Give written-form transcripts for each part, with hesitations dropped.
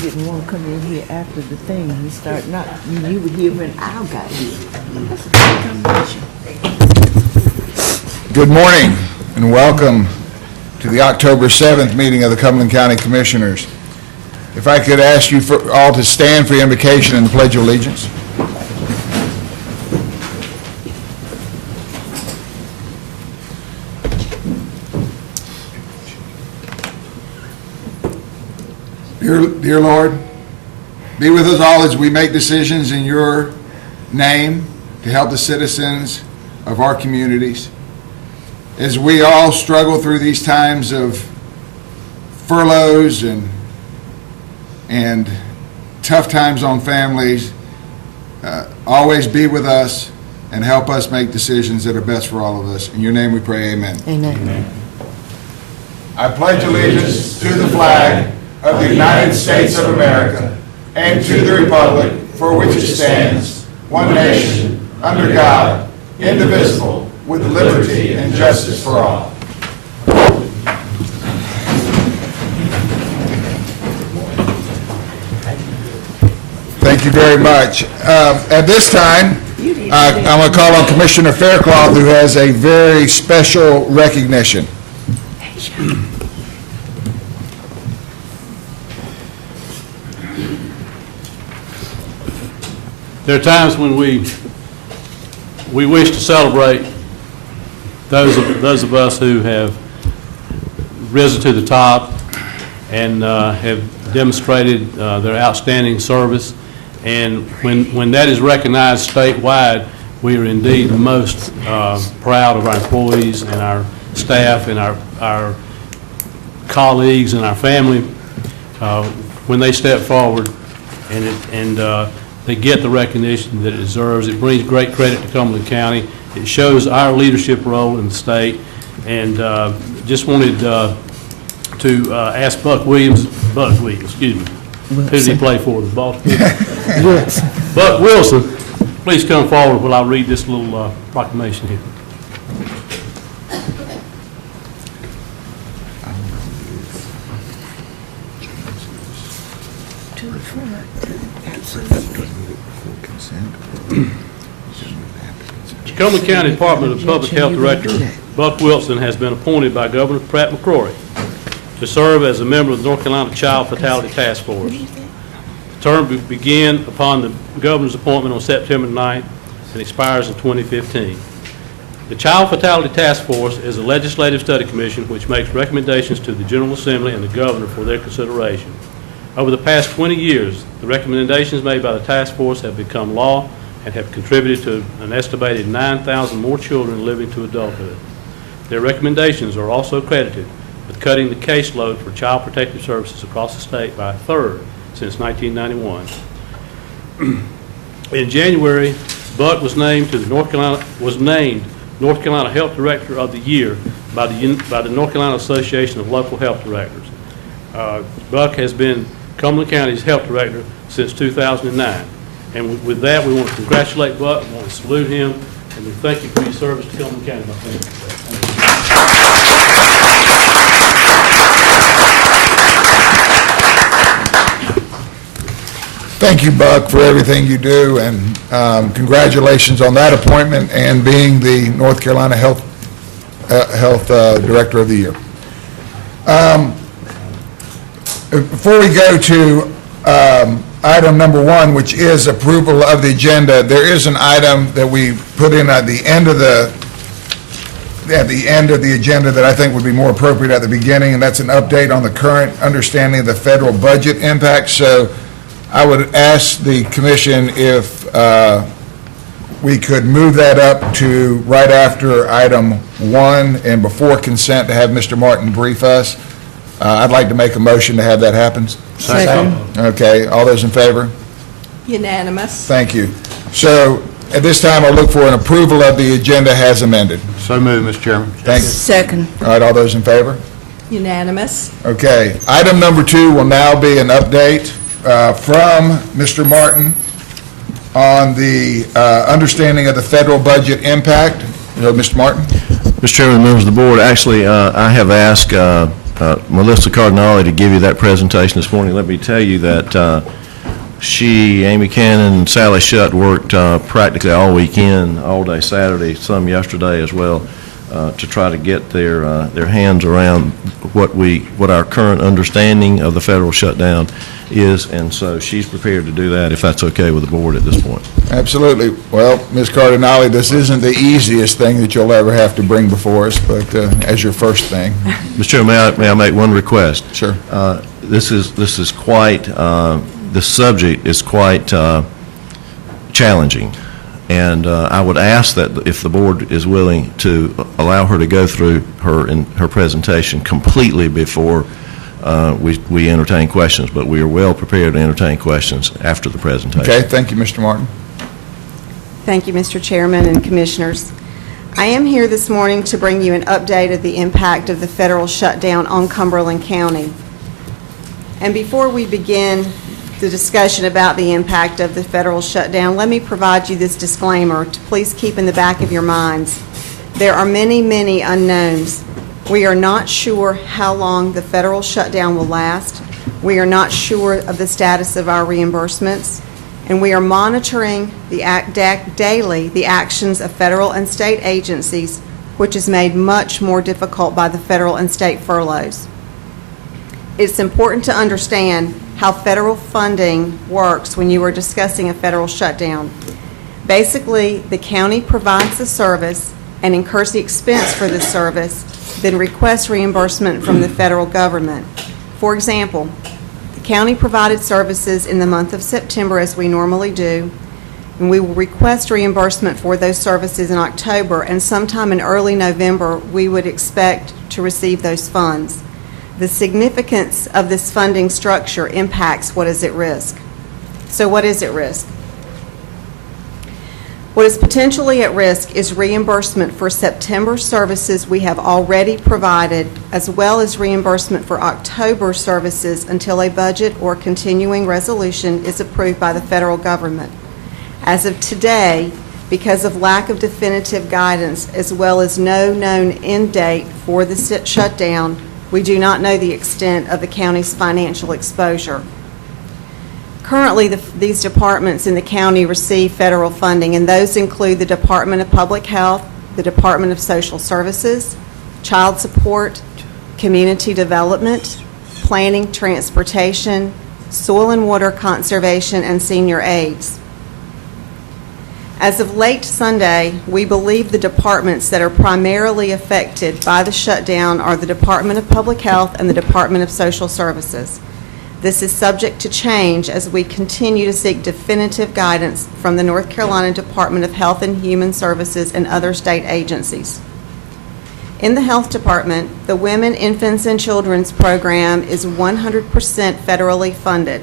didn't want to come in here after the thing. You start not, you were here when Al got here. That's a good combination. Good morning and welcome to the October 7th meeting of the Cumberland County Commissioners. If I could ask you for all to stand for the invocation and the Pledge of Allegiance. Dear Lord, be with us all as we make decisions in your name to help the citizens of our communities. As we all struggle through these times of furloughs and tough times on families, always be with us and help us make decisions that are best for all of us. In your name we pray, amen. Amen. Amen. I pledge allegiance to the flag of the United States of America and to the republic for which it stands, one nation, under God, indivisible, with liberty and justice for all. Thank you very much. At this time, I'm going to call on Commissioner Faircloth, who has a very special recognition. There are times when we wish to celebrate those of us who have risen to the top and have demonstrated their outstanding service. And when that is recognized statewide, we are indeed the most proud of our employees and our staff and our colleagues and our family when they step forward and they get the recognition that it deserves. It brings great credit to Cumberland County. It shows our leadership role in the state. And just wanted to ask Buck Williams, excuse me. Wilson. Who did he play for? The Baltimore? Wilson. Buck Wilson, please come forward while I read this little proclamation here. To the front. Cumberland County Department of Public Health Director Buck Wilson has been appointed by Governor Pratt McCrory to serve as a member of the North Carolina Child Fatality Task Force. The term began upon the governor's appointment on September 9th and expires in 2015. The Child Fatality Task Force is a legislative study commission which makes recommendations to the General Assembly and the governor for their consideration. Over the past 20 years, the recommendations made by the task force have become law and have contributed to an estimated 9,000 more children living to adulthood. Their recommendations are also credited with cutting the caseload for child protective services across the state by a third since 1991. In January, Buck was named North Carolina Health Director of the Year by the North Carolina Association of Local Health Directors. Buck has been Cumberland County's Health Director since 2009. And with that, we want to congratulate Buck, we want to salute him, and we thank you for your service to Cumberland County, my friend. Thank you, Buck, for everything you do, and congratulations on that appointment and being the North Carolina Health Director of the Year. Before we go to item number one, which is approval of the agenda, there is an item that we put in at the end of the agenda that I think would be more appropriate at the beginning, and that's an update on the current understanding of the federal budget impact. So I would ask the commission if we could move that up to right after item one and before consent to have Mr. Martin brief us. I'd like to make a motion to have that happen. Second. Okay, all those in favor? Unanimous. Thank you. So at this time, I'll look for an approval of the agenda as amended. So moved, Mr. Chairman. Thank you. Second. All right, all those in favor? Unanimous. Okay, item number two will now be an update from Mr. Martin on the understanding of the federal budget impact. Mr. Martin? Mr. Chairman, members of the board, actually, I have asked Melissa Cardinale to give you that presentation this morning. Let me tell you that Amy Cannon, and Sally Shutt worked practically all weekend, all day Saturday, some yesterday as well, to try to get their hands around what our current understanding of the federal shutdown is, and so she's prepared to do that if that's okay with the board at this point. Absolutely. Well, Ms. Cardinale, this isn't the easiest thing that you'll ever have to bring before us, but as your first thing. Mr. Chairman, may I make one request? Sure. This is quite, the subject is quite challenging, and I would ask that if the board is willing to allow her to go through her presentation completely before we entertain questions, but we are well prepared to entertain questions after the presentation. Okay, thank you, Mr. Martin. Thank you, Mr. Chairman and Commissioners. I am here this morning to bring you an update of the impact of the federal shutdown on Cumberland County. And before we begin the discussion about the impact of the federal shutdown, let me provide you this disclaimer to please keep in the back of your minds. There are many, many unknowns. We are not sure how long the federal shutdown will last. We are not sure of the status of our reimbursements, and we are monitoring daily the actions of federal and state agencies, which is made much more difficult by the federal and state furloughs. It's important to understand how federal funding works when you are discussing a federal shutdown. Basically, the county provides the service and incurs the expense for the service, then requests reimbursement from the federal government. For example, the county provided services in the month of September, as we normally do, and we will request reimbursement for those services in October, and sometime in early November we would expect to receive those funds. The significance of this funding structure impacts what is at risk. So what is at risk? What is potentially at risk is reimbursement for September services we have already provided, as well as reimbursement for October services until a budget or continuing resolution is approved by the federal government. As of today, because of lack of definitive guidance as well as no known end date for the shutdown, we do not know the extent of the county's financial exposure. Currently, these departments in the county receive federal funding, and those include the Department of Public Health, the Department of Social Services, Child Support, Community Development, Planning, Transportation, Soil and Water Conservation, and Senior Aids. As of late Sunday, we believe the departments that are primarily affected by the shutdown are the Department of Public Health and the Department of Social Services. This is subject to change as we continue to seek definitive guidance from the North Carolina Department of Health and Human Services and other state agencies. In the Health Department, the Women, Infants, and Children's program is 100% federally funded.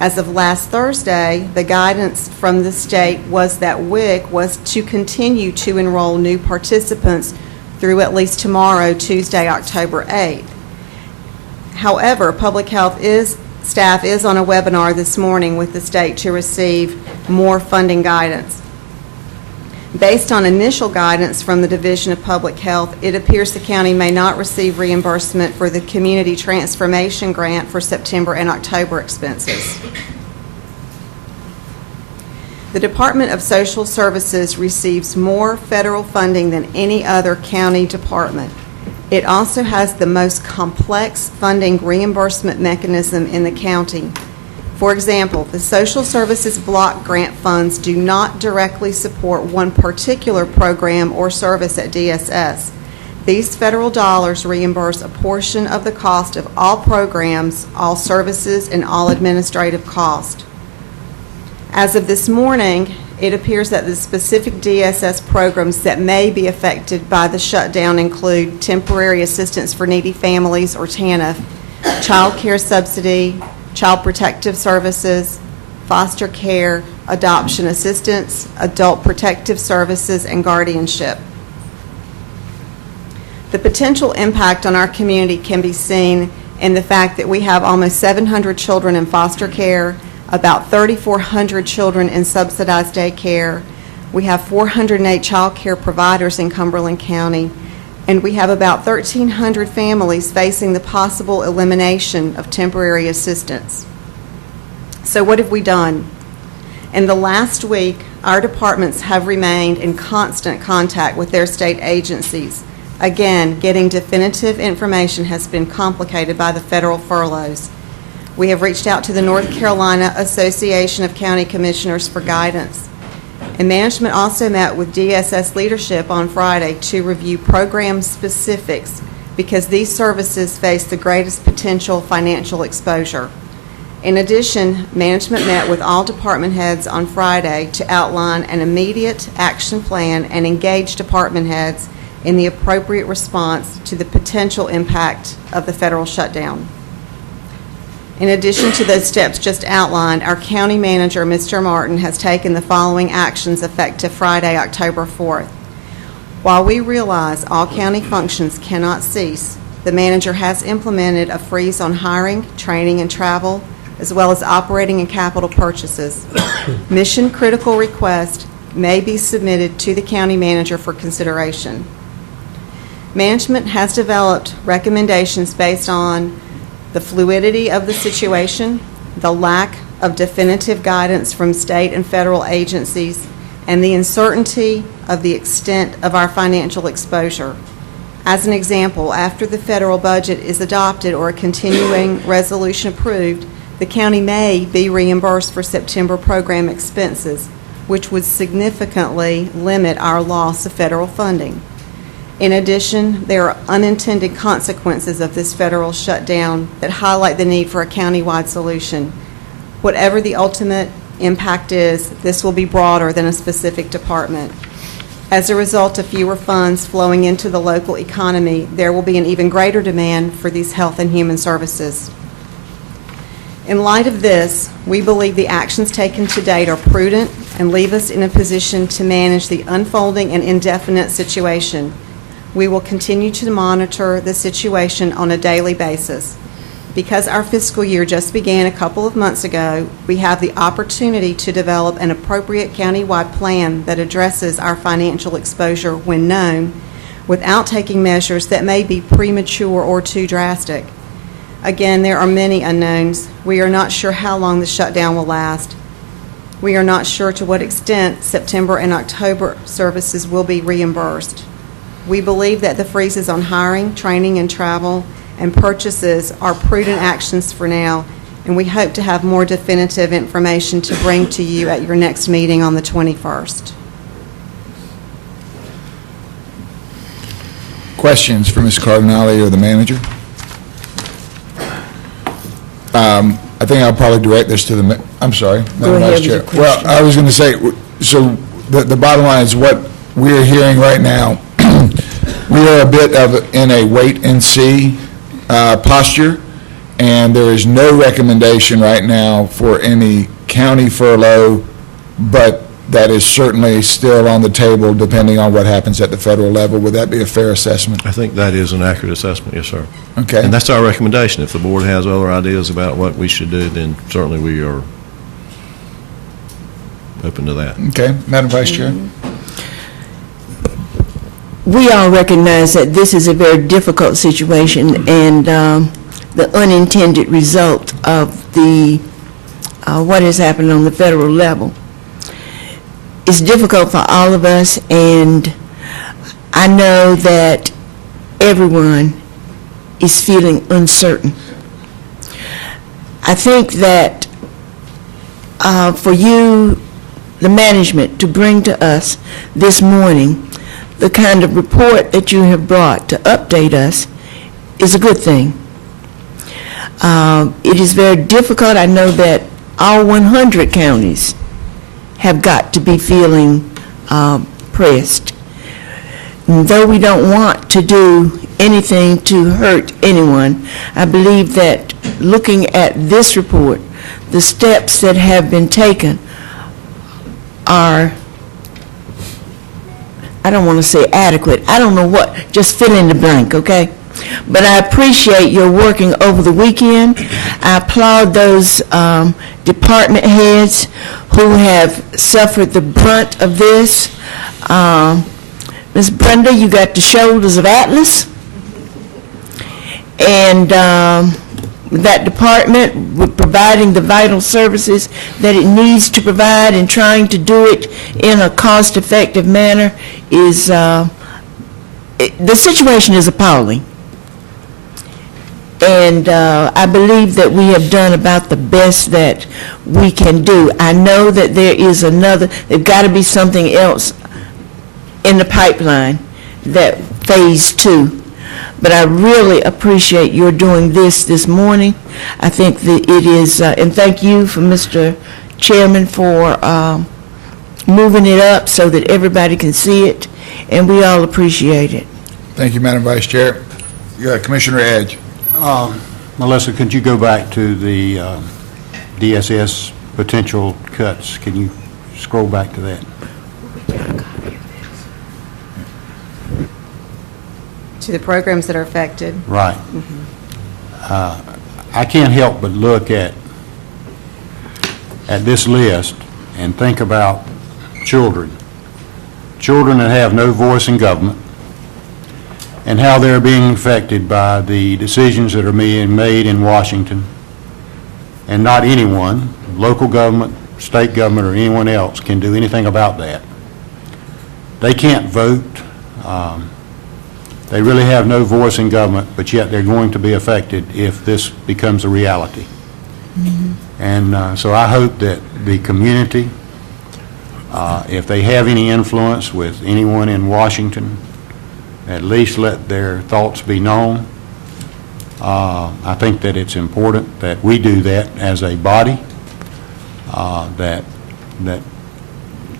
As of last Thursday, the guidance from the state was that WIC was to continue to enroll new participants through at least tomorrow, Tuesday, October 8th. However, Public Health staff is on a webinar this morning with the state to receive more funding guidance. Based on initial guidance from the Division of Public Health, it appears the county may not receive reimbursement for the Community Transformation Grant for September and October expenses. The Department of Social Services receives more federal funding than any other county department. It also has the most complex funding reimbursement mechanism in the county. For example, the Social Services Block Grant funds do not directly support one particular program or service at DSS. These federal dollars reimburse a portion of the cost of all programs, all services, and all administrative cost. As of this morning, it appears that the specific DSS programs that may be affected by the shutdown include Temporary Assistance for Needy Families, or TANF, Child Care Subsidy, Child Protective Services, Foster Care, Adoption Assistance, Adult Protective Services, and Guardianship. The potential impact on our community can be seen in the fact that we have almost 700 children in foster care, about 3,400 children in subsidized daycare. We have 408 child care providers in Cumberland County, and we have about 1,300 families facing the possible elimination of temporary assistance. So what have we done? In the last week, our departments have remained in constant contact with their state agencies. Again, getting definitive information has been complicated by the federal furloughs. We have reached out to the North Carolina Association of County Commissioners for guidance. And management also met with DSS leadership on Friday to review program specifics because these services face the greatest potential financial exposure. In addition, management met with all department heads on Friday to outline an immediate action plan and engage department heads in the appropriate response to the potential impact of the federal shutdown. In addition to those steps just outlined, our county manager, Mr. Martin, has taken the following actions effective Friday, October 4th. While we realize all county functions cannot cease, the manager has implemented a freeze on hiring, training, and travel, as well as operating and capital purchases. Mission-critical requests may be submitted to the county manager for consideration. Management has developed recommendations based on the fluidity of the situation, the lack of definitive guidance from state and federal agencies, and the uncertainty of the extent of our financial exposure. As an example, after the federal budget is adopted or a continuing resolution approved, the county may be reimbursed for September program expenses, which would significantly limit our loss of federal funding. In addition, there are unintended consequences of this federal shutdown that highlight the need for a county-wide solution. Whatever the ultimate impact is, this will be broader than a specific department. As a result of fewer funds flowing into the local economy, there will be an even greater demand for these health and human services. In light of this, we believe the actions taken to date are prudent and leave us in a position to manage the unfolding and indefinite situation. We will continue to monitor the situation on a daily basis. Because our fiscal year just began a couple of months ago, we have the opportunity to develop an appropriate countywide plan that addresses our financial exposure when known, without taking measures that may be premature or too drastic. Again, there are many unknowns. We are not sure how long the shutdown will last. We are not sure to what extent September and October services will be reimbursed. We believe that the freezes on hiring, training, and travel and purchases are prudent actions for now, and we hope to have more definitive information to bring to you at your next meeting on the 21st. Questions for Ms. Cardinale or the manager? I think I'll probably direct this to the, I'm sorry, Madam ahead Vice with your Chair. Well, question. I was going to say, so the bottom line is what we're hearing right now, we are a bit of in a wait-and-see posture, and there is no recommendation right now for any county furlough, but that is certainly still on the table depending on what happens at the federal level. Would that be a fair assessment? I think that is an accurate assessment, yes, sir. Okay. And that's our recommendation. If the board has other ideas about what we should do, then certainly we are open to that. Okay. Madam Vice Chair? We all recognize that this is a very difficult situation, and the unintended result of the what has happened on the federal level. It's difficult for all of us, and I know that everyone is feeling uncertain. I think that for you, the management, to bring to us this morning the kind of report that you have brought to update us is a good thing. It is very difficult. I know that all 100 counties have got to be feeling pressed. And though we don't want to do anything to hurt anyone, I believe that looking at this report, the steps that have been taken are, I don't want to say adequate, I don't know what, just fill in the blank, okay? But I appreciate your working over the weekend. I applaud those department heads who have suffered the brunt of this. Ms. Brenda, you got the shoulders of Atlas. And that department, with providing the vital services that it needs to provide and trying to do it in a cost-effective manner is, the situation is appalling. And I believe that we have done about the best that we can do. I know that there is there's got to be something else in the pipeline, that phase 2. But I really appreciate your doing this morning. I think that it is, and thank you for Mr. Chairman for moving it up so that everybody can see it, and we all appreciate it. Thank you, Madam Vice Chair. Commissioner Edge. Melissa, could you go back to the DSS potential cuts? Can you scroll back to that? To the programs that are affected. Right. I can't help but look at this list and think about children that have no voice in government, and how they're being affected by the decisions that are being made in Washington, and not anyone, local government, state government, or anyone else can do anything about that. They can't vote. They really have no voice in government, but yet they're going to be affected if this becomes a reality. And so I hope that the community, if they have any influence with anyone in Washington, at least let their thoughts be known. I think that it's important that we do that as a body, that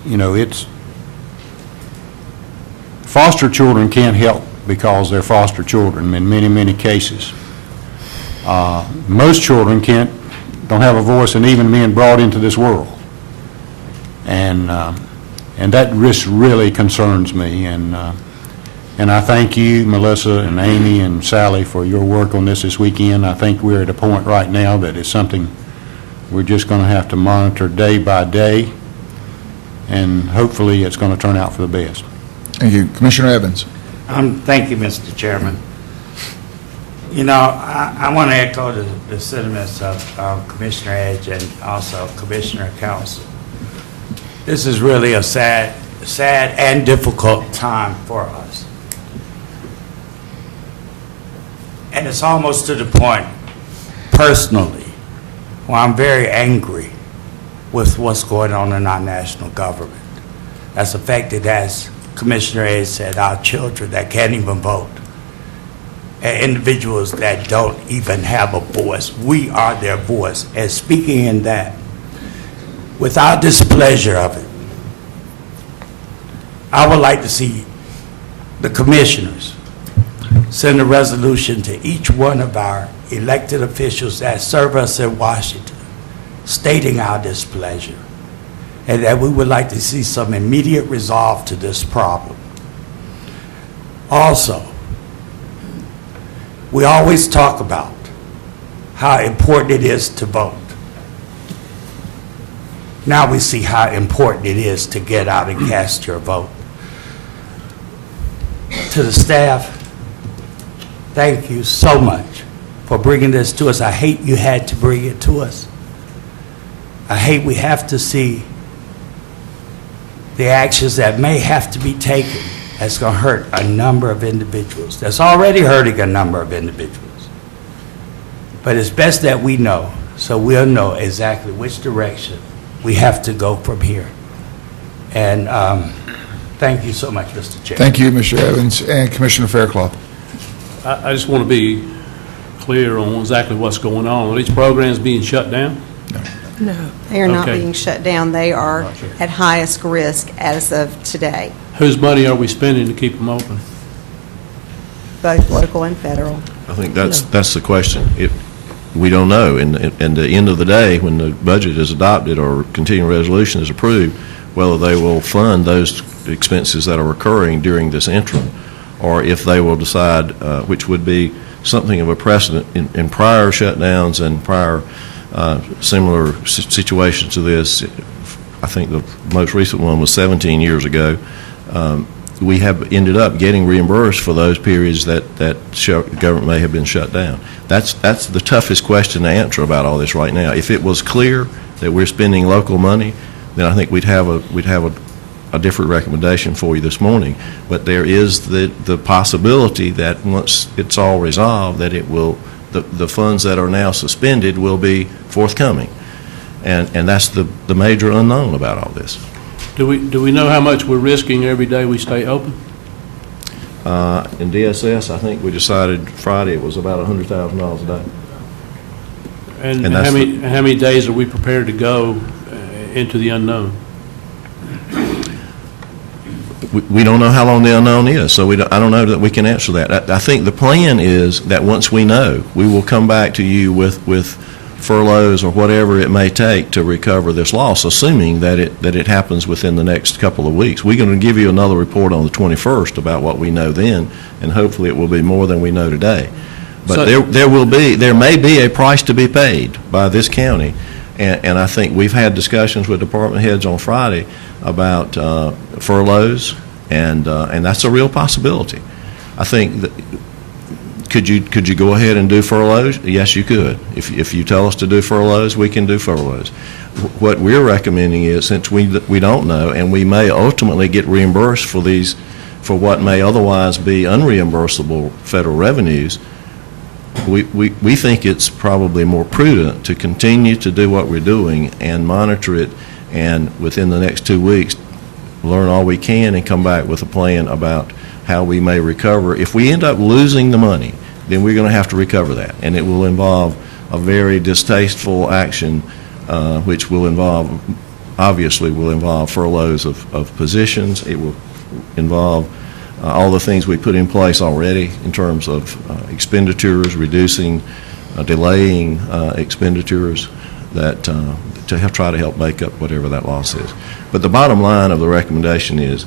it's foster children can't help because they're foster children in many, many cases. Most children don't have a voice in even being brought into this world. And that risk really concerns me. And I thank you, Melissa and Amy and Sally, for your work on this weekend. I think we're at a point right now that it's something we're just going to have to monitor day by day, and hopefully it's going to turn out for the best. Thank you. Commissioner Evans. Thank you, Mr. Chairman. You know, I want to echo the sentiments of Commissioner Edge and also Commissioner Council. This is really a sad and difficult time for us. And it's almost to the point, personally, where I'm very angry with what's going on in our national government. That's affected, as Commissioner Edge said, our children that can't even vote, and individuals that don't even have a voice. We are their voice. And speaking in that, without displeasure of it, I would like to see the commissioners send a resolution to each one of our elected officials that serve us in Washington, stating our displeasure, and that we would like to see some immediate resolve to this problem. Also, we always talk about how important it is to vote. Now we see how important it is to get out and cast your vote. To the staff, thank you so much for bringing this to us. I hate you had to bring it to us. I hate we have to see the actions that may have to be taken that's going to hurt a number of individuals, that's already hurting a number of individuals. But it's best that we know, so we'll know exactly which direction we have to go from here. And thank you so much, Mr. Chair. Thank you, Mr. Evans. And Commissioner Fairclough. I just want to be clear on exactly what's going on. Are these programs being shut down? No. They are not Okay. being shut down. They are at highest risk as of today, Whose money are we spending to keep them open? both local and federal. I think that's the question. We don't know. And at the end of the day, when the budget is adopted or continuing resolution is approved, whether they will fund those expenses that are occurring during this interim, or if they will decide, which would be something of a precedent in prior shutdowns and prior similar situations to this. I think the most recent one was 17 years ago. we have ended up getting reimbursed for those periods that government may have been shut down. That's the toughest question to answer about all this right now. If it was clear that we're spending local money, then I think we'd have a different recommendation for you this morning. But there is the possibility that once it's all resolved, that it will, the funds that are now suspended will be forthcoming. And that's the major unknown about all this. Do we know how much we're risking every day we stay open? In DSS, I think we decided Friday it was about $100,000 a day. And And that's how many days are we prepared to go into the unknown? We don't know how long the unknown is, so I don't know that we can answer that. I think the plan is that once we know, we will come back to you with furloughs or whatever it may take to recover this loss, assuming that it happens within the next couple of weeks. We're going to give you another report on the 21st about what we know then, and hopefully it will be more than we know today. But So- there may be a price to be paid by this county, and I think we've had discussions with department heads on Friday about furloughs, and that's a real possibility. I think that, could you go ahead and do furloughs? Yes, you could. If you tell us to do furloughs, we can do furloughs. What we're recommending is, since we don't know, and we may ultimately get reimbursed for what may otherwise be unreimbursable federal revenues, we think it's probably more prudent to continue to do what we're doing and monitor it, and within the next 2 weeks, learn all we can and come back with a plan about how we may recover. If we end up losing the money, then we're going to have to recover that, and it will involve a very distasteful action, which will obviously will involve furloughs of positions. It will involve all the things we put in place already in terms of expenditures, reducing, delaying expenditures that to try to help make up whatever that loss is. But the bottom line of the recommendation is,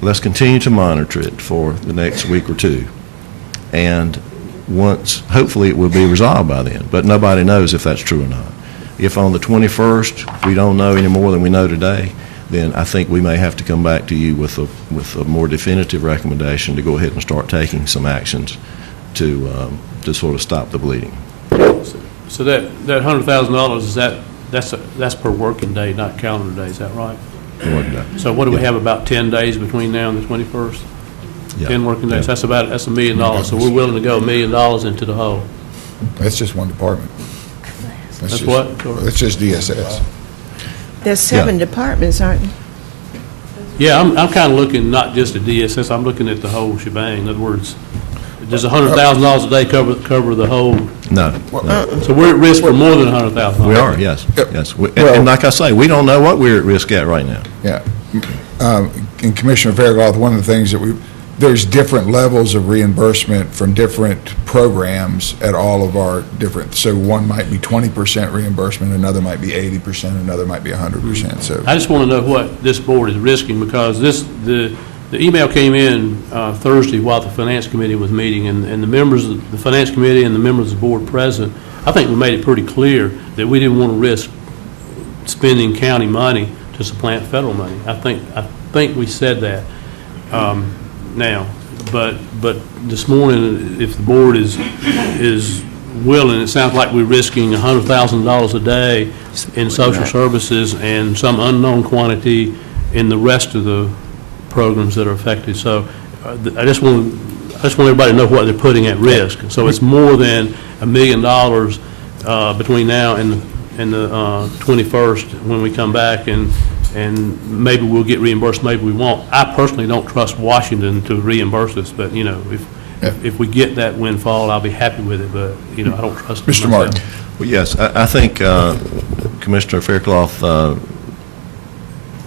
let's continue to monitor it for the next week or two, and hopefully it will be resolved by then, but nobody knows if that's true or not. If on the 21st we don't know any more than we know today, then I think we may have to come back to you with a more definitive recommendation to go ahead and start taking some actions to sort of stop the bleeding. So that $100,000, that's per working day, not calendar day, is that right? So what do we have, about 10 days between now and the 21st? Yeah. 10 working days, Yeah. that's $1 million. So we're willing to go $1 million into the hole. That's just one department. That's just- what? That's just DSS. There's 7 departments, aren't there? Yeah, I'm kind of looking not just at DSS, I'm looking at the whole shebang. In other words, does $100,000 a day cover the whole? No. So we're at risk for more than $100,000. We are, yes, yes. Well- And like I say, we don't know what we're at risk at right now. Yeah. And Commissioner Faircloth, one of the things that there's different levels of reimbursement from different programs at all of our different, so one might be 20% reimbursement, another might be 80%, another might be 100%, so. I just want to know what this board is risking, because the email came in Thursday while the Finance Committee was meeting, and the members of the Finance Committee and the members of the board present, I think we made it pretty clear that we didn't want to risk spending county money to supplant federal money. I think we said that now, but this morning, if the board is willing, it sounds like we're risking $100,000 a day in social services and some unknown quantity in the rest of the programs that are affected. So I just want everybody to know what they're putting at risk. So it's more than $1 million between now and the 21st when we come back, and maybe we'll get reimbursed, maybe we won't. I personally don't trust Washington to reimburse us, but, you know, if we get that windfall, I'll be happy with it, but, you know, I don't trust them Mr. myself. Martin. Well, yes, I think Commissioner Faircloth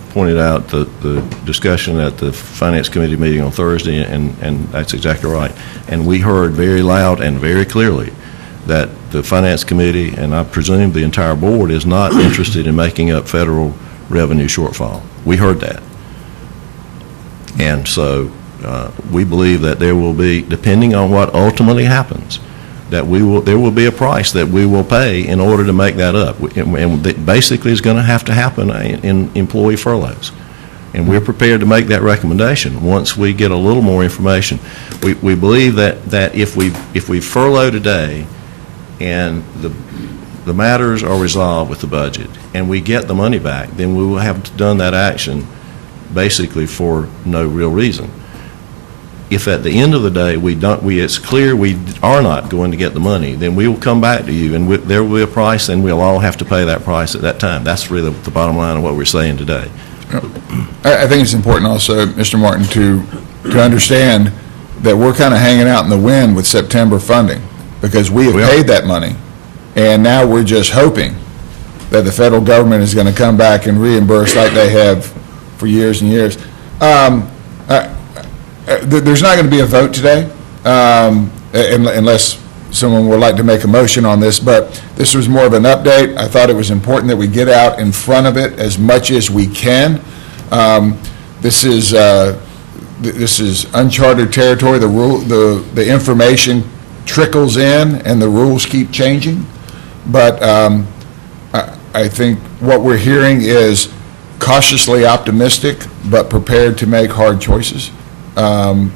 pointed out the discussion at the Finance Committee meeting on Thursday, and that's exactly right. And we heard very loud and very clearly that the Finance Committee, and I presume the entire board, is not interested in making up federal revenue shortfall. We heard that. And so we believe that there will be, depending on what ultimately happens, that there will be a price that we will pay in order to make that up. And that basically is going to have to happen in employee furloughs. And we're prepared to make that recommendation once we get a little more information. We believe that if we furlough today and the matters are resolved with the budget and we get the money back, then we will have done that action basically for no real reason. If at the end of the day it's clear we are not going to get the money, then we will come back to you and there will be a price and we'll all have to pay that price at that time. That's really the bottom line of what we're saying today. I think it's important also, Mr. Martin, to understand that we're kind of hanging out in the wind with September funding, because we have paid that money, and now we're just hoping that the federal government is going to come back and reimburse like they have for years and years. There's not going to be a vote today, unless someone would like to make a motion on this, but this was more of an update. I thought it was important that we get out in front of it as much as we can. This is uncharted territory. The information trickles in and the rules keep changing. But I think what we're hearing is cautiously optimistic, but prepared to make hard choices in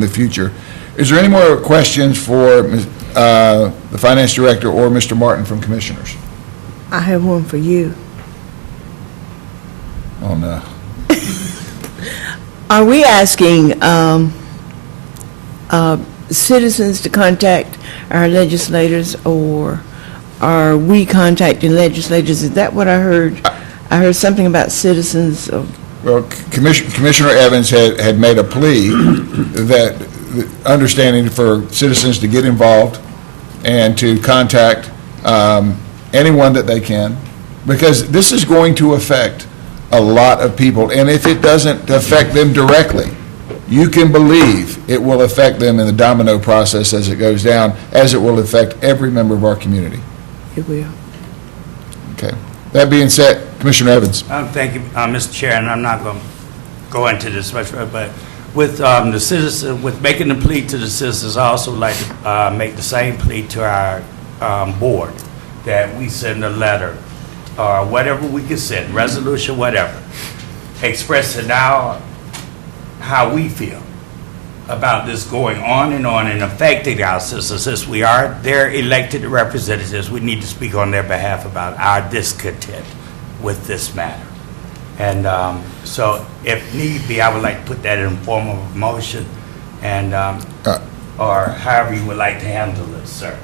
the future. Is there any more questions for the Finance Director or Mr. Martin from Commissioners? I have one for you. Oh, no. Are we asking citizens to contact our legislators, or are we contacting legislators? Is that what I heard? I heard something about citizens. Well, Commissioner Evans had made a plea that understanding for citizens to get involved and to contact anyone that they can, because this is going to affect a lot of people, and if it doesn't affect them directly, you can believe it will affect them in the domino process as it goes down, as it will affect every member of our community. It will. Okay. That being said, Commissioner Evans. Thank you, Mr. Chair, and I'm not going to go into this much, but with the citizen, with making the plea to the citizens, I also like to make the same plea to our board, that we send a letter, or whatever we can send, resolution, whatever, expressing how we feel about this going on and affecting our citizens. Since we are their elected representatives, we need to speak on their behalf about our discontent with this matter. And so if need be, I would like to put that in form of a motion, and or however you would like to handle it, sir.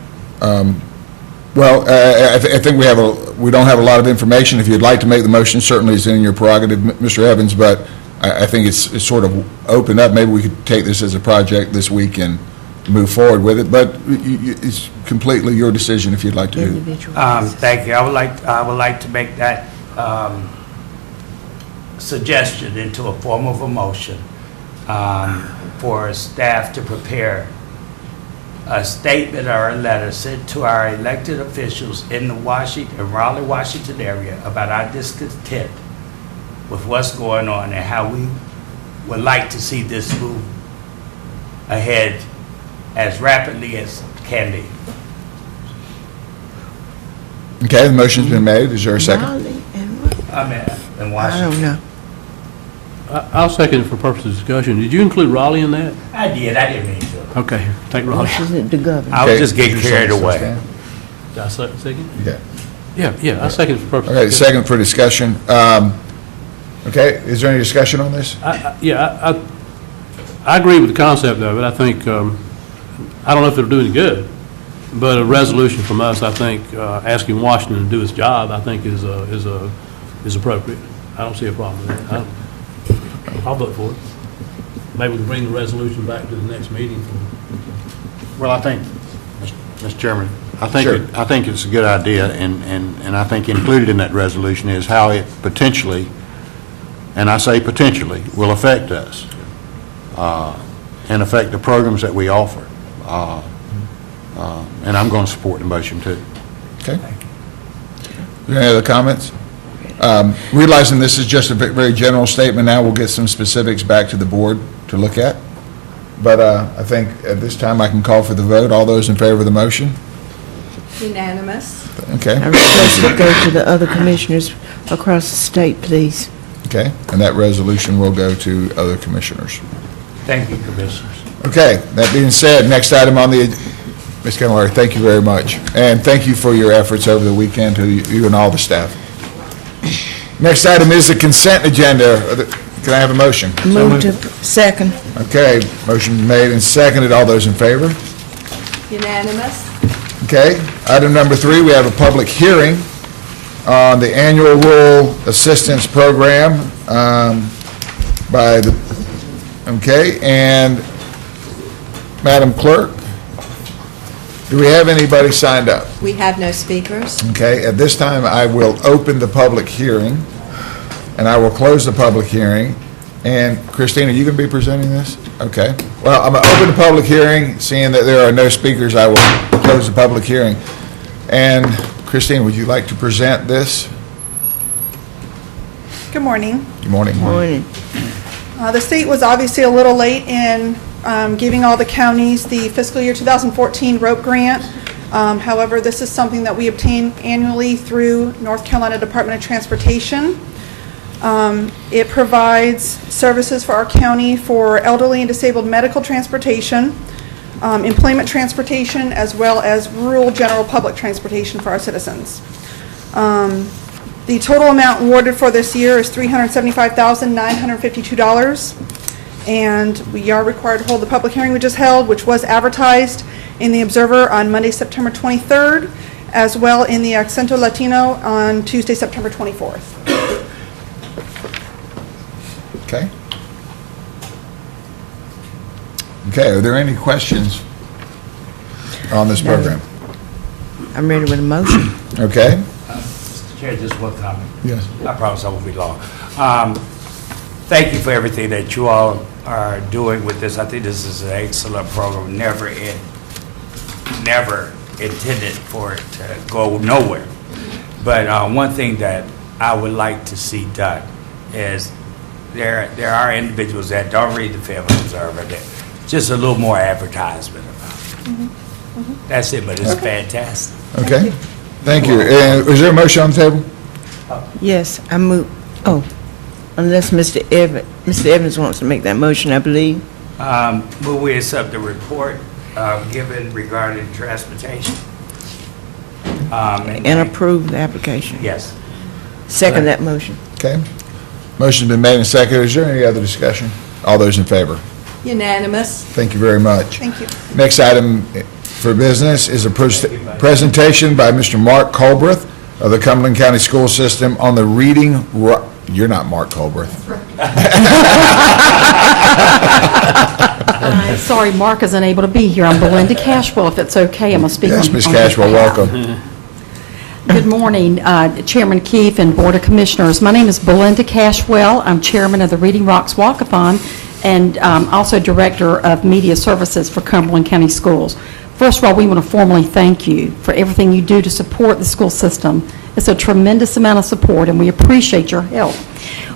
Well, I think we don't have a lot of information. If you'd like to make the motion, certainly it's in your prerogative, Mr. Evans, but I think it's sort of opened up. Maybe we could take this as a project this week and move forward with it, but it's completely your decision if you'd like to do it. Thank you. I would like to make that suggestion into a form of a motion for staff to prepare a statement or a letter sent to our elected officials in the Raleigh, Washington area about our discontent with what's going on and how we would like to see this move ahead as rapidly as can be. Okay, the motion's been made. Is there a second? Raleigh and what? I'm in I Washington. don't know. I'll second it for purposes of discussion. Did you include Raleigh in that? I did. I didn't mean to. Okay, take Raleigh. This isn't the governor. I was Okay. just getting carried away. Did I second? Yeah. Yeah, I second it for purposes of Okay, discussion. second for discussion. Okay, is there any discussion on this? I agree with the concept of it. I think, I don't know if it'll do any good, but a resolution from us, I think, asking Washington to do its job, I think is appropriate. I don't see a problem with that. I'll vote for it. Maybe we can bring the resolution back to the next meeting. Well, I think, Mr. Chairman, I Sure. think it's a good idea, and I think included in that resolution is how it potentially, and I say potentially, will affect us and affect the programs that we offer. And I'm going to support the motion, too. Okay. Any other comments? Realizing this is just a very general statement, now we'll get some specifics back to the board to look at. But I think at this time I can call for the vote. All those in favor of the motion? Unanimous. Okay. I request it go to the other commissioners across the state, please. Okay, and that resolution will go to other commissioners. Thank you, Commissioners. Okay, that being said, next item on the, Ms. Candelara, thank you very much. And thank you for your efforts over the weekend to you and all the staff. Next item is the consent agenda. Can I have a motion? Move to second. Okay, motion made and seconded. All those in favor? Unanimous? Okay, item number 3, we have a public hearing on the annual rural assistance program by the, okay, and Madam Clerk, do we have anybody signed up? We have no speakers. Okay, at this time, I will open the public hearing, and I will close the public hearing. And Christina, you going to be presenting this? Okay. Well, I'm going to open the public hearing. Seeing that there are no speakers, I will close the public hearing. And Christina, would you like to present this? Good morning. Good morning. Morning. The state was obviously a little late in giving all the counties the fiscal year 2014 ROPE grant. However, this is something that we obtain annually through North Carolina Department of Transportation. It provides services for our county for elderly and disabled medical transportation, employment transportation, as well as rural general public transportation for our citizens. The total amount awarded for this year is $375,952, and we are required to hold the public hearing we just held, which was advertised in the Observer on Monday, September 23rd, as well in the Accento Latino on Tuesday, September 24th. Okay. Okay, are there any questions on this program? I'm ready with a motion. Okay? Mr. Chair, just one comment. Yes. I promise I won't be long. Thank you for everything that you all are doing with this. I think this is an excellent program. Never intended for it to go nowhere. But one thing that I would like to see done is there are individuals that don't read the Family Observer. That just a little more advertisement about it. That's it, but it's fantastic. Okay. Thank you. Is there a motion on the table? Yes, I move, unless Mr. Evans wants to make that motion, I believe. Will we accept the report given regarding transportation? And approve the application. Yes. Second that motion. Okay. Motion's been made and seconded. Is there any other discussion? All those in favor? Unanimous. Thank you very much. Thank you. Next item for business is a presentation by Mr. Mark Colbreth of the Cumberland County School System on the reading. You're not Mark Colbreth. Sorry, Mark is unable to be here. I'm Belinda Cashwell, if it's okay. I'm going to speak on Yes, Ms. on his Cashwell, behalf. welcome. Good morning, Chairman Keefe and Board of Commissioners. My name is Belinda Cashwell. I'm Chairman of the Reading Rocks Walkathon and also Director of Media Services for Cumberland County Schools. First of all, we want to formally thank you for everything you do to support the school system. It's a tremendous amount of support, and we appreciate your help.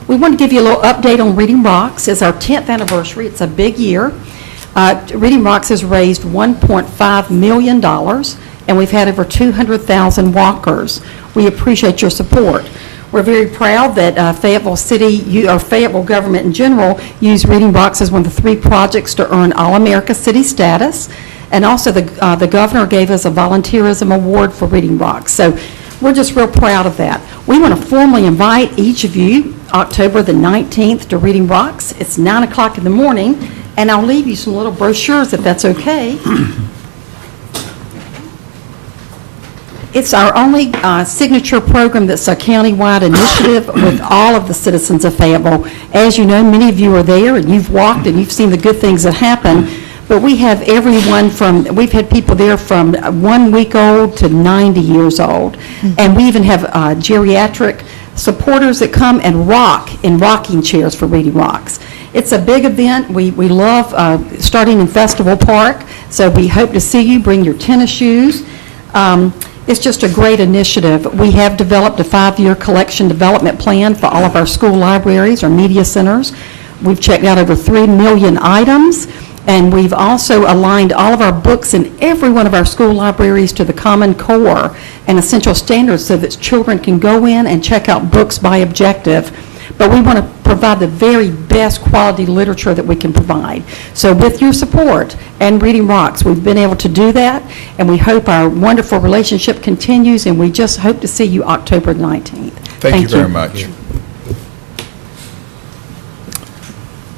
We want to give you a little update on Reading Rocks. It's our 10th anniversary. It's a big year. Reading Rocks has raised $1.5 million, and we've had over 200,000 walkers. We appreciate your support. We're very proud that Fayetteville City, or Fayetteville government in general, used Reading Rocks as one of the 3 projects to earn All-America City status. And also the governor gave us a volunteerism award for Reading Rocks. So we're just real proud of that. We want to formally invite each of you October the 19th to Reading Rocks. It's 9 o'clock in the morning, and I'll leave you some little brochures if that's okay. It's our only signature program that's a countywide initiative with all of the citizens of Fayetteville. As you know, many of you are there, and you've walked, and you've seen the good things that happen. But we have everyone we've had people there from 1 week old to 90 years old. And we even have geriatric supporters that come and rock in rocking chairs for Reading Rocks. It's a big event. We love starting in Festival Park, so we hope to see you. Bring your tennis shoes. It's just a great initiative. We have developed a 5-year collection development plan for all of our school libraries or media centers. We've checked out over 3 million items. And we've also aligned all of our books in every one of our school libraries to the Common Core and essential standards so that children can go in and check out books by objective. but we want to provide the very best quality literature that we can provide. So with your support and Reading Rocks, we've been able to do that, and we hope our wonderful relationship continues, and we just hope to see you October 19th. Thank you very much.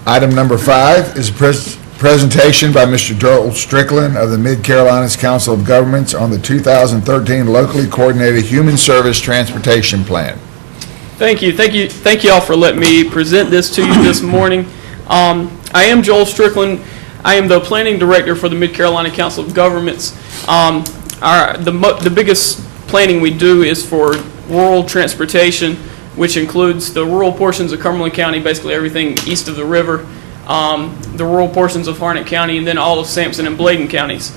Item number 5 is a presentation by Mr. Joel Strickland of the Mid-Carolinas Council of Governments on the 2013 Locally Coordinated Human Service Transportation Plan. Thank you all for letting me present this to you this morning. I am Joel Strickland. I am the Planning Director for the Mid-Carolina Council of Governments. The biggest planning we do is for rural transportation, which includes the rural portions of Cumberland County, basically everything east of the river, the rural portions of Harnett County, and then all of Sampson and Bladen counties.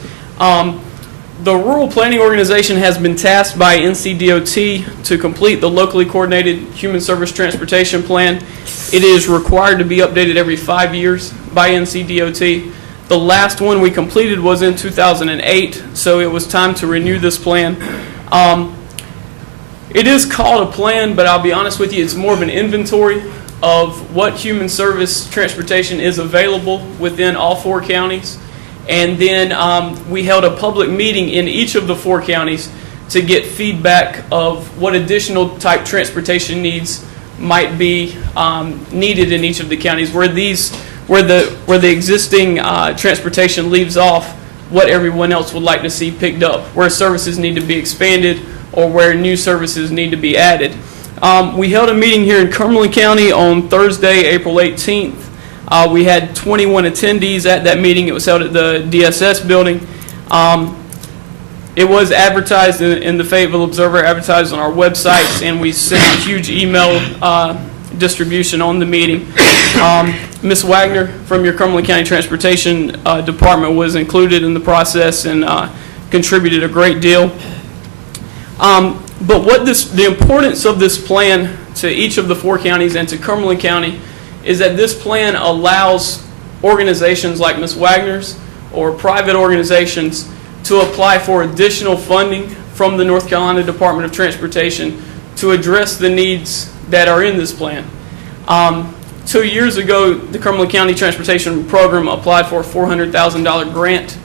The Rural Planning Organization has been tasked by NCDOT to complete the Locally Coordinated Human Service Transportation Plan. It is required to be updated every 5 years by NCDOT. The last one we completed was in 2008, so it was time to renew this plan. It is called a plan, but I'll be honest with you, it's more of an inventory of what human service transportation is available within all 4 counties. And then we held a public meeting in each of the 4 counties to get feedback of what additional type transportation needs might be needed in each of the counties, where the existing transportation leaves off what everyone else would like to see picked up, where services need to be expanded or where new services need to be added. We held a meeting here in Cumberland County on Thursday, April 18th. We had 21 attendees at that meeting. It was held at the DSS building. It was advertised in the Fayetteville Observer, advertised on our websites, and we sent a huge email distribution on the meeting. Ms. Wagner from your Cumberland County Transportation Department was included in the process and contributed a great deal. But the importance of this plan to each of the 4 counties and to Cumberland County is that this plan allows organizations like Ms. Wagner's or private organizations to apply for additional funding from the North Carolina Department of Transportation to address the needs that are in this plan. 2 years ago, the Cumberland County Transportation Program applied for a $400,000 grant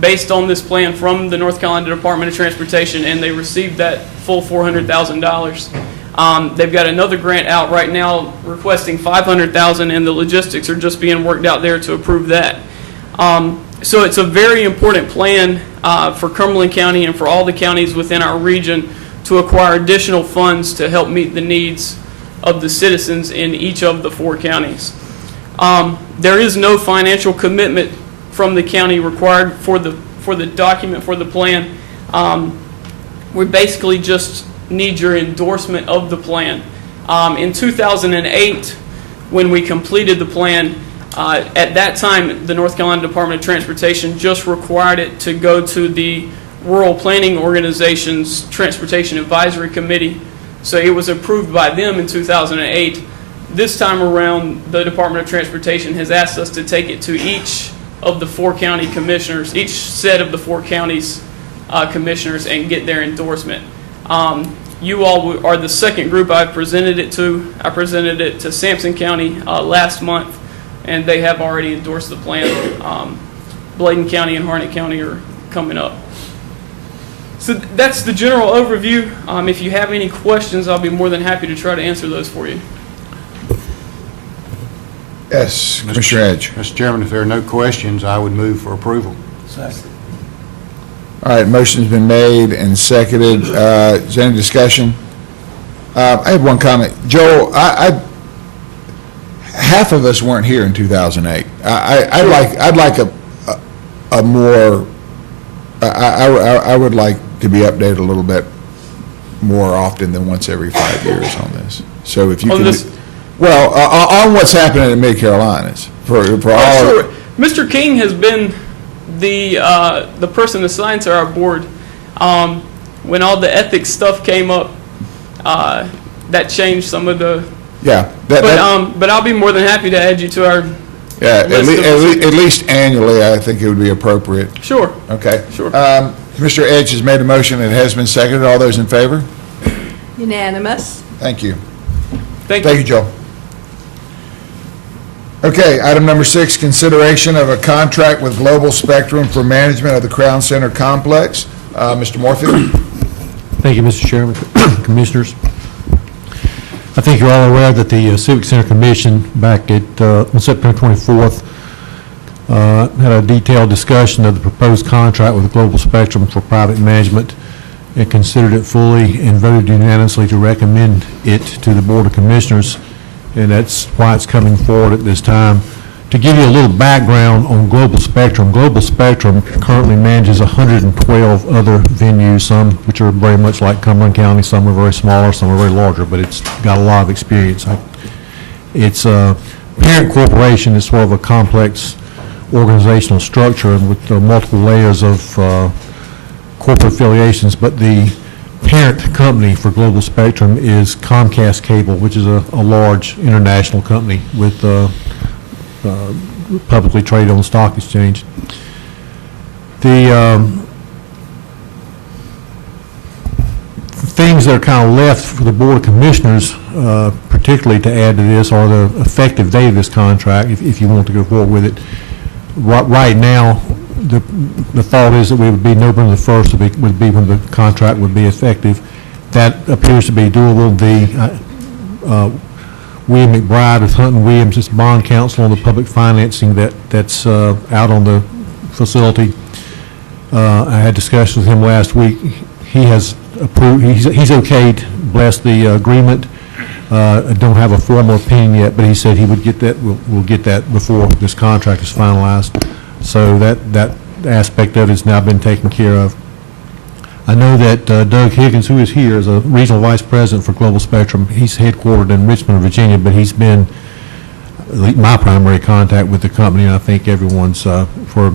based on this plan from the North Carolina Department of Transportation, and they received that full $400,000. They've got another grant out right now requesting $500,000, and the logistics are just being worked out there to approve that. So it's a very important plan for Cumberland County and for all the counties within our region to acquire additional funds to help meet the needs of the citizens in each of the 4 counties. There is no financial commitment from the county required for the document, for the plan. We basically just need your endorsement of the plan. In 2008, when we completed the plan, at that time, the North Carolina Department of Transportation just required it to go to the Rural Planning Organization's Transportation Advisory Committee. So it was approved by them in 2008. This time around, the Department of Transportation has asked us to take it to each of the 4 county commissioners, each set of the 4 counties commissioners, and get their endorsement. You all are the second group I've presented it to. I presented it to Sampson County last month, and they have already endorsed the plan. Bladen County and Harnett County are coming up. So that's the general overview. If you have any questions, I'll be more than happy to try to answer those for you. Yes, Commissioner Edge. Mr. Chairman, if there are no questions, I would move for approval. All right, motion's been made and seconded. Is there any discussion? I have one comment. Joel, half of us weren't here in 2008. I'd like a more, I would like to be updated a little bit more often than once every 5 years on this. So if you On can, this- well, on what's happening in Mid-Carolinas for all. Sure. Mr. King has been the person assigned to our board. When all the ethics stuff came up, that changed some of the. Yeah. But I'll be more than happy to add you to our. Yeah, list of- at least annually, I think it would be appropriate. Sure. Okay. Sure. Commissioner Edge has made a motion. It has been seconded. All those in favor? Unanimous. Thank you. Thank Thank you. you, Joe. Okay, item number 6, consideration of a contract with Global Spectrum for management of the Crown Center complex. Mr. Moorfield? Thank you, Mr. Chairman, Commissioners. I think you're all aware that the Civic Center Commission back on September 24th had a detailed discussion of the proposed contract with Global Spectrum for private management and considered it fully and voted unanimously to recommend it to the Board of Commissioners, and that's why it's coming forward at this time. To give you a little background on Global Spectrum currently manages 112 other venues, some which are very much like Cumberland County, some are very smaller, some are very larger, but it's got a lot of experience. Its parent corporation is sort of a complex organizational structure with multiple layers of corporate affiliations, but the parent company for Global Spectrum is Comcast Cable, which is a large international company with publicly traded on the stock exchange. The things that are kind of left for the Board of Commissioners, particularly to add to this, are the effective date of this contract, if you want to go forward with it. Right now, the thought is that we would be November the 1st would be when the contract would be effective. That appears to be doable. William McBride with Hunt and Williams is bond counsel on the public financing that's out on the facility. I had discussions with him last week. He has approved, he's okayed, blessed the agreement. I don't have a formal opinion yet, but he said he would get that, we'll get that before this contract is finalized. So that aspect of it has now been taken care of. I know that Doug Higgins, who is here, is a regional vice president for Global Spectrum. He's headquartered in Richmond, Virginia, but he's been my primary contact with the company, and I think everyone's for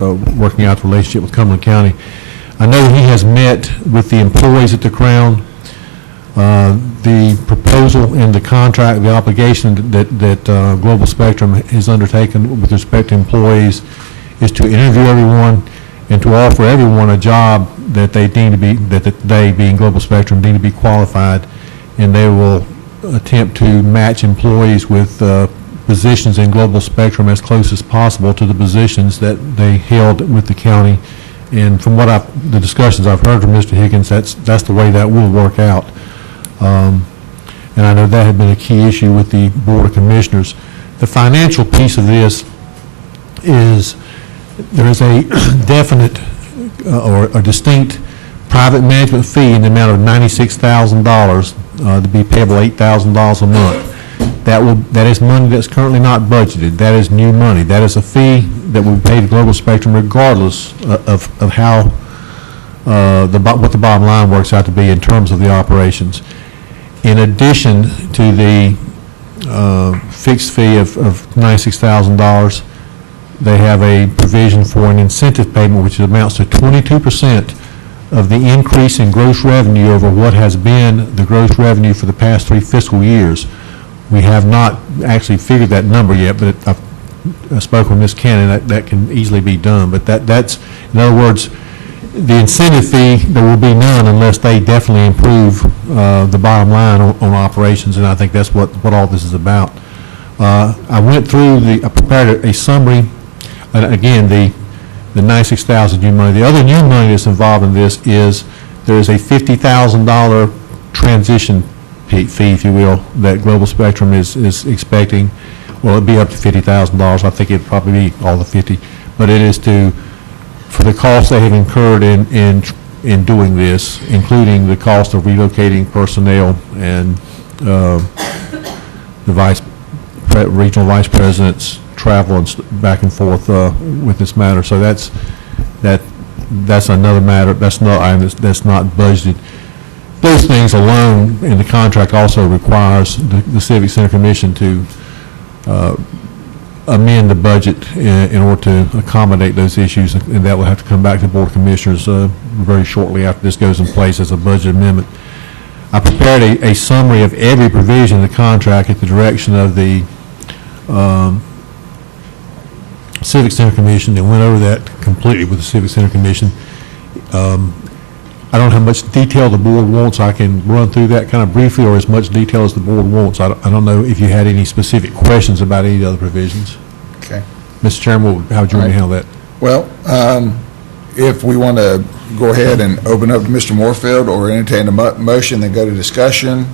working out the relationship with Cumberland County. I know he has met with the employees at the Crown. The proposal and the contract, the obligation that Global Spectrum has undertaken with respect to employees is to interview everyone and to offer everyone a job that they deem to be, that they, being Global Spectrum, deem to be qualified, and they will attempt to match employees with positions in Global Spectrum as close as possible to the positions that they held with the county. And from what the discussions I've heard from Mr. Higgins, that's the way that will work out. And I know that had been a key issue with the Board of Commissioners. The financial piece of this is there is a definite or a distinct private management fee in the amount of $96,000 to be payable $8,000 a month. That is money that's currently not budgeted. That is new money. That is a fee that will be paid to Global Spectrum regardless of how what the bottom line works out to be in terms of the operations. In addition to the fixed fee of $96,000, they have a provision for an incentive payment which amounts to 22% of the increase in gross revenue over what has been the gross revenue for the past 3 fiscal years. We have not actually figured that number yet, but I've spoken with Ms. Cannon, that can easily be done. But that's, in other words, the incentive fee, there will be none unless they definitely improve the bottom line on operations, and I think that's what all this is about. I went through I prepared a summary. Again, the $96,000 new money. The other new money that's involved in this is there is a $50,000 transition fee, if you will, that Global Spectrum is expecting. Well, it'd be up to $50,000. I think it'd probably be all the 50, but it is for the costs they have incurred in doing this, including the cost of relocating personnel and the regional vice presidents travel and back and forth with this matter. So that's another matter. That's not budgeted. Those things alone, and the contract also requires the Civic Center Commission to amend the budget in order to accommodate those issues, and that will have to come back to the Board of Commissioners very shortly after this goes in place as a budget amendment. I prepared a summary of every provision of the contract at the direction of the Civic Center Commission, and went over that completely with the Civic Center Commission. I don't know how much detail the board wants. I can run through that kind of briefly, or as much detail as the board wants. I don't know if you had any specific questions about any other provisions. Okay. Mr. Chairman, how would you want to handle that? Well, if we want to go ahead and open up to Mr. Moorfield or entertain a motion, then go to discussion.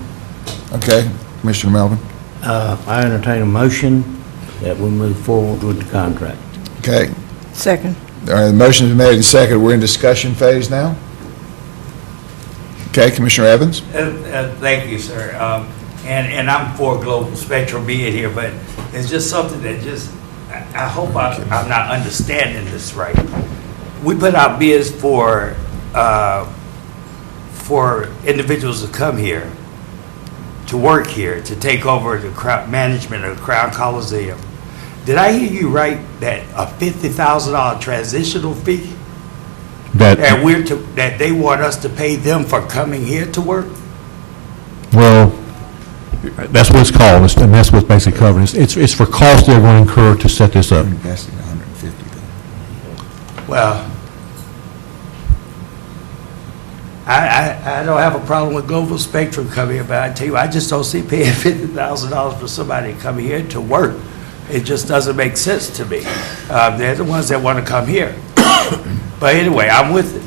Okay, Commissioner Melvin? I entertain a motion that we move forward with the contract. Okay. Second. All right, the motion's been made and seconded. We're in discussion phase now. Okay, Commissioner Evans? Thank you, sir. And I'm for Global Spectrum being here, but it's just something that I hope I'm not understanding this right. We put out bids for individuals to come here, to work here, to take over the management of the Crown Coliseum. Did I hear you right that a $50,000 transitional fee? That, That they want us to pay them for coming here to work? well, that's what it's called, and that's what's basically covered. It's for costs they're going to incur to set this up. Investing $150,000. Well, I don't have a problem with Global Spectrum coming here, but I tell you, I just don't see paying $50,000 for somebody to come here to work. It just doesn't make sense to me. They're the ones that want to come here. But anyway, I'm with it.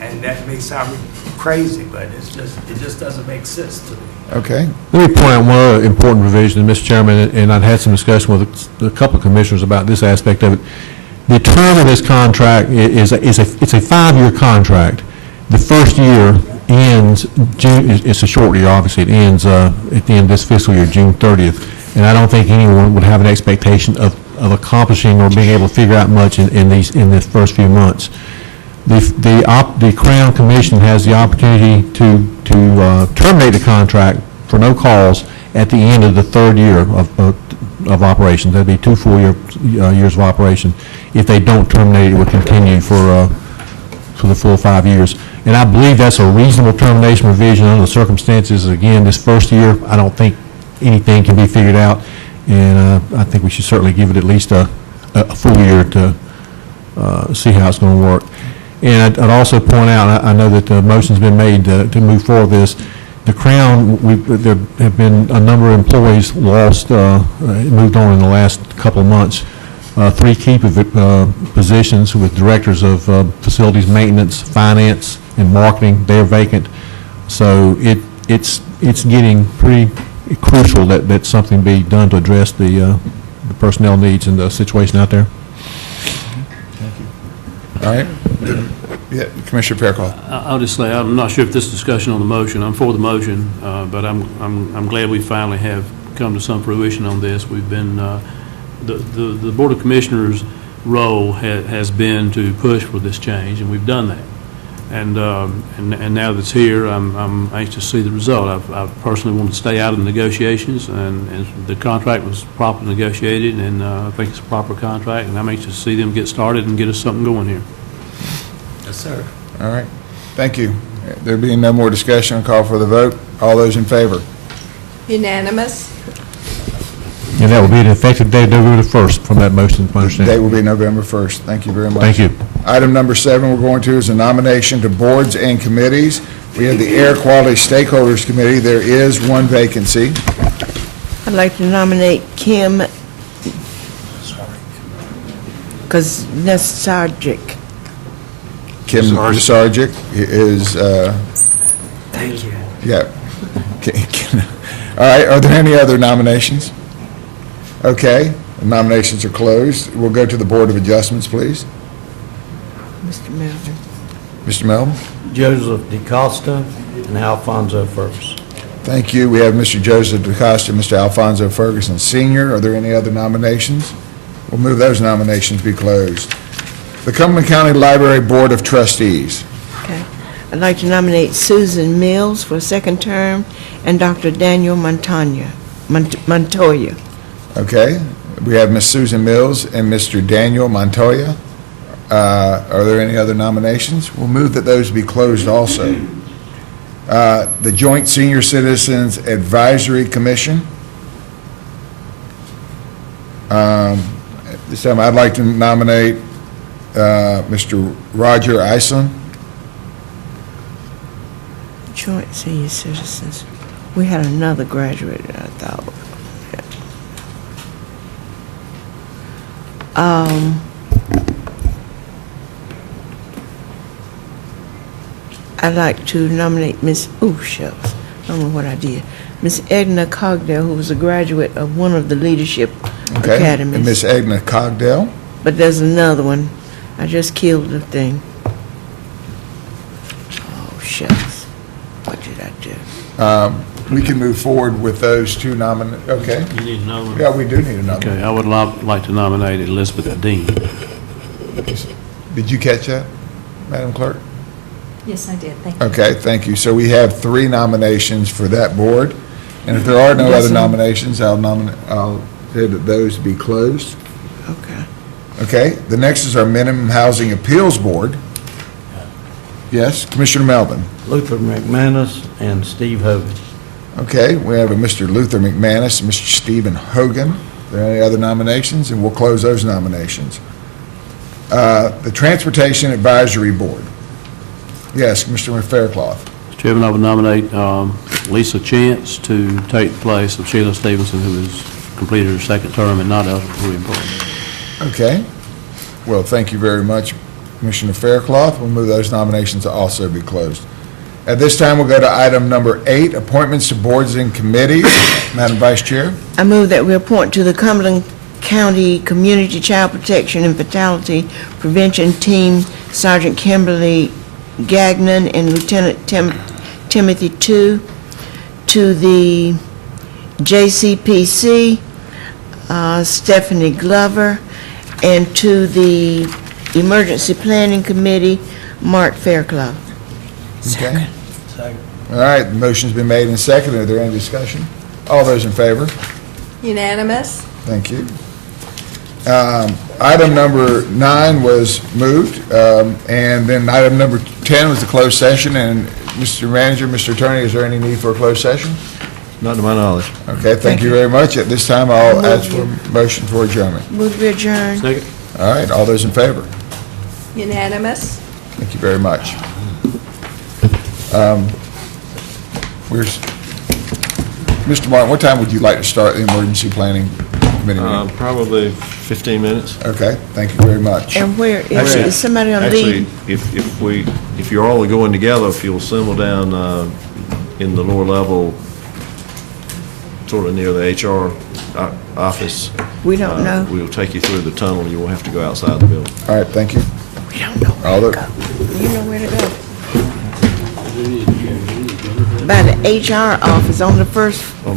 And that may sound crazy, but it just doesn't make sense to me. Okay. Let me point out one other important provision, Mr. Chairman, and I've had some discussion with a couple of commissioners about this aspect of it. The term of this contract it's a 5-year contract. The first year ends June, it's a short year, obviously, it ends at the end of this fiscal year, June 30th. And I don't think anyone would have an expectation of accomplishing or being able to figure out much in the first few months. The Crown Commission has the opportunity to terminate the contract for no cause at the end of the third year of operation. That'd be 2 full years of operation. If they don't terminate, it will continue for the full 5 years. And I believe that's a reasonable termination provision under the circumstances. Again, this first year, I don't think anything can be figured out, and I think we should certainly give it at least a full year to see how it's going to work. And I'd also point out, I know that the motion's been made to move forward this. The Crown, there have been a number of employees lost, moved on in the last couple of months. 3 key positions with directors of facilities maintenance, finance, and marketing. They're vacant. So it's getting pretty crucial that something be done to address the personnel needs and the situation out there. All right. Yeah, Commissioner Pearclough. I'll just say, I'm not sure if this discussion on the motion, I'm for the motion, but I'm glad we finally have come to some fruition on this. We've been, the Board of Commissioners' role has been to push for this change, and we've done that. And now that it's here, I'm anxious to see the result. I personally want to stay out of the negotiations, and the contract was properly negotiated, and I think it's a proper contract, and I'm anxious to see them get started and get us something going here. Yes, sir. All right. Thank you. There being no more discussion, I'll call for the vote. All those in favor? Unanimous. And that will be an effective date, November the 1st, from that motion, if I understand. Date will be November 1st. Thank you very much. Thank you. Item number 7 we're going to is a nomination to boards and committees. We have the Air Quality Stakeholders Committee. There is 1 vacancy. I'd like to nominate Kim Sargic. Kim Sargic is, Thank you. yeah. All right, are there any other nominations? Okay, the nominations are closed. We'll go to the Board of Adjustments, please. Mr. Melvin. Mr. Melvin? Joseph DeCosta and Alfonso Ferguson. Thank you. We have Mr. Joseph DeCosta and Mr. Alfonso Ferguson Sr. Are there any other nominations? We'll move those nominations be closed. The Cumberland County Library Board of Trustees. Okay. I'd like to nominate Susan Mills for a 2nd term and Dr. Daniel Montoya. Okay, we have Ms. Susan Mills and Mr. Daniel Montoya. Are there any other nominations? We'll move that those be closed also. The Joint Senior Citizens Advisory Commission. At this time, I'd like to nominate Mr. Roger Iceland. Joint senior citizens. We had another graduate, I thought. I'd like to nominate Miss, shucks, I don't know what I did. Miss Edna Cogdell, who was a graduate of one of the leadership Okay. academies. And Miss Edna Cogdell. But there's another one. I just killed the thing. Oh, shucks. What did I do? We can move forward with those two okay. You need another one? Yeah, we do need another. Okay, I would like to nominate Elizabeth Dean. Did you catch that, Madam Clerk? Yes, I did, thank you. Okay, thank you. So we have 3 nominations for that board, and if there are no other nominations, I'll say that those be closed. Okay. Okay, the next is our Minimum Housing Appeals Board. Yes, Commissioner Melvin. Luther McManus and Steve Hogan. Okay, we have a Mr. Luther McManus and Mr. Stephen Hogan. Are there any other nominations? And we'll close those nominations. The Transportation Advisory Board. Yes, Commissioner Faircloth. Mr. Chairman, I would nominate Lisa Chance to take the place of Sheila Stevenson, who has completed her second term and not eligible for reemployment. Okay. Well, thank you very much, Commissioner Faircloth. We'll move those nominations to also be closed. At this time, we'll go to item number 8, appointments to boards and committees. Madam Vice Chair. I move that we appoint to the Cumberland County Community Child Protection and Fatality Prevention Team Sergeant Kimberly Gagnon and Lieutenant Timothy Tu, to the JCPC, Stephanie Glover, and to the Emergency Planning Committee, Mark Fairclough. Okay. All right, the motion's been made and seconded. Are there any discussion? All those in favor? Unanimous? Thank you. Item number 9 was moved, and then item number 10 was the closed session. And Mr. Manager, Mr. Attorney, is there any need for a closed session? Not to my knowledge. Okay, thank you very much. At this time, I'll ask for a motion for adjournment. Move to adjourn. Second. All right, all those in favor? Unanimous? Thank you very much. Mr. Martin, what time would you like to start the emergency planning committee meeting? Probably 15 minutes. Okay, thank you very much. And where is somebody on Actually, leave? if you're all going together, if you'll assemble down in the lower level, sort of near the HR office. We don't know. We'll take you through the tunnel. You won't have to go outside the building. All right, thank you. We don't know All where the- to go. You know where to go. By the HR office on the first On